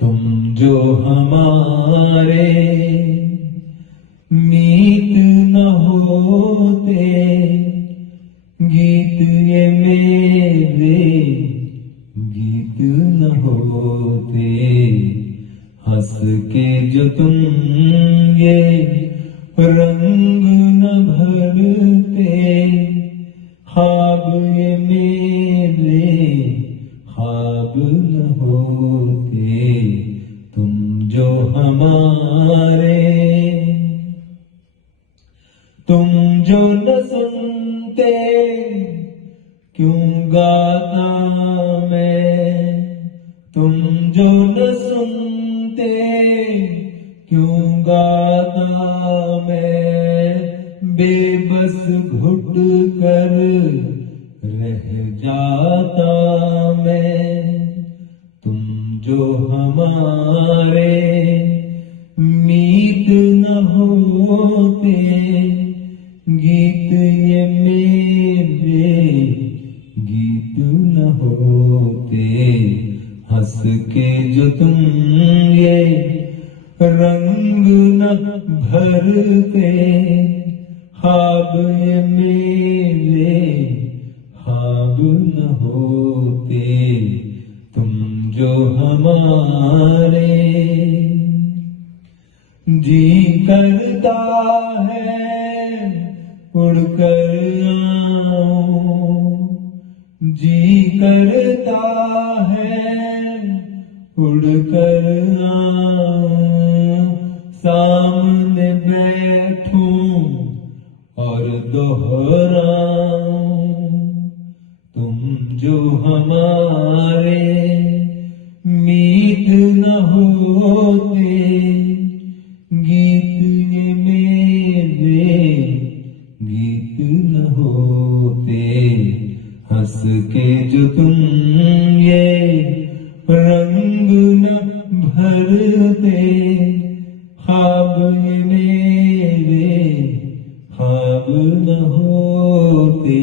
तुम जो हमारे मीत न होते, गीत ये मेरे गीत न होते। हंस के जो तुम ये रंग न भरते, ख्वाब ये मेरे ख्वाब न होते। तुम जो हमारे, तुम जो न सुनते क्यों गाता मैं, तुम जो न सुनते क्यों गाता मैं। बेबस घुट कर रह जाता मैं। तुम जो हमारे मीत न होते, गीत ये मेरे गीत न होते। हंस के जो तुम ये रंग न भरते, ख्वाब ये मेरे ख्वाब न होते। तुम जो हमारे, जी करता है उड़कर आऊं, जी करता है उड़कर आऊं। सामने बैठूं और दोहराऊं। तुम जो हमारे मीत न होते, गीत ये मेरे गीत न होते। हंस के जो तुम ये रंग न भरते, ख्वाब ये मेरे ख्वाब न होते।